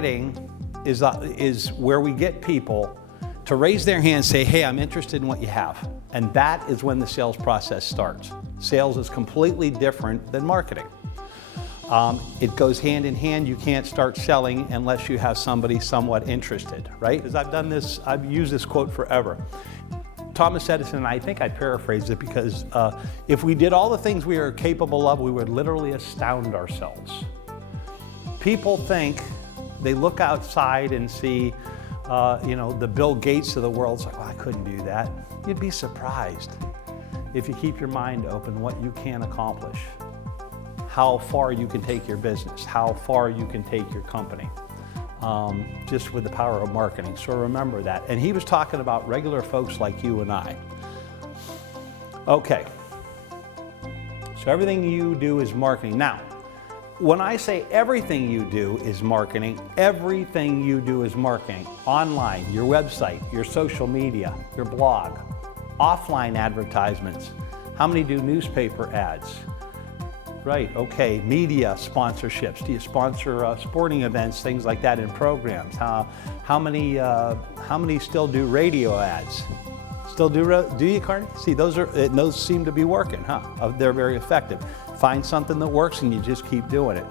marketing is where we get people to raise their hand and say, hey, I'm interested in what you have. And that is when the sales process starts. Sales is completely different than marketing. It goes hand in hand. You can't start selling unless you have somebody somewhat interested, right? Because I've used this quote forever. Thomas Edison, and I think I paraphrased it because if we did all the things we are capable of, we would literally astound ourselves. People think, they look outside and see, the Bill Gates of the world. It's like, well, I couldn't do that. You'd be surprised if you keep your mind open what you can accomplish, how far you can take your business, how far you can take your company, just with the power of marketing. So remember that. And he was talking about regular folks like you and I. Okay, so everything you do is marketing. Now, when I say everything you do is marketing, everything you do is marketing. Online, your website, your social media, your blog, offline advertisements. How many do newspaper ads? Right, okay, media sponsorships. Do you sponsor sporting events, things like that in programs? How many still do radio ads? Still do you, Carney? See, those seem to be working, huh? They're very effective. Find something that works and you just keep doing it.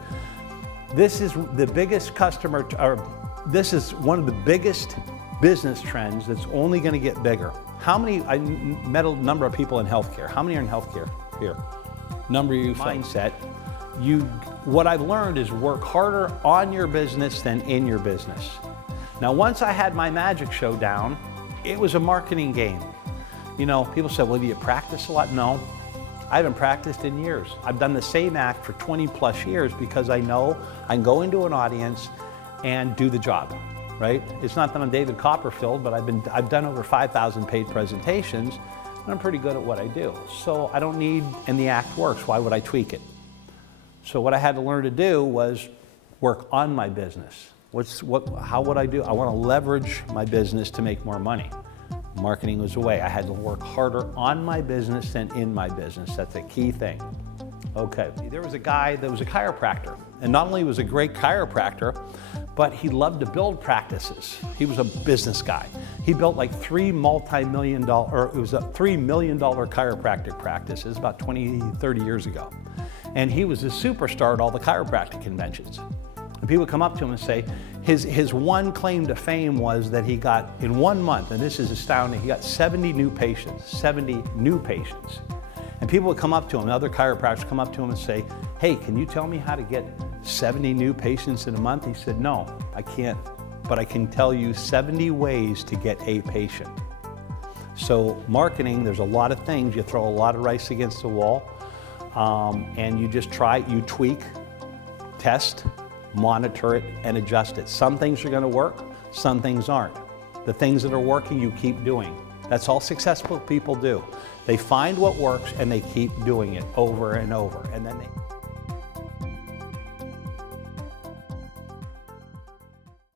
This is the biggest this is one of the biggest business trends that's only going to get bigger. I met a number of people in healthcare. How many are in healthcare here? Number of you mindset. What I've learned is work harder on your business than in your business. Now, once I had my magic show down, it was a marketing game. People said, well, do you practice a lot? No, I haven't practiced in years. I've done the same act for 20 plus years because I know I can go into an audience and do the job, right? It's not that I'm David Copperfield, but I've done over 5,000 paid presentations, and I'm pretty good at what I do. So I don't need, and the act works. Why would I tweak it? So what I had to learn to do was work on my business. How would I do? I want to leverage my business to make more money. Marketing was a way. I had to work harder on my business than in my business. That's a key thing. Okay, there was a guy that was a chiropractor, and not only was a great chiropractor, but he loved to build practices. He was a business guy. He built like $3 million chiropractic practices about 20, 30 years ago. And he was a superstar at all the chiropractic conventions. And people would come up to him and say, his one claim to fame was that he got, in 1 month, and this is astounding, he got 70 new patients. And people would come up to him, other chiropractors come up to him and say, hey, can you tell me how to get 70 new patients in a month? He said, no, I can't, but I can tell you 70 ways to get a patient. So marketing, there's a lot of things. You throw a lot of rice against the wall, and you just you tweak, test, monitor it, and adjust it. Some things are going to work, some things aren't. The things that are working, you keep doing. That's all successful people do. They find what works and they keep doing it over and over, and then they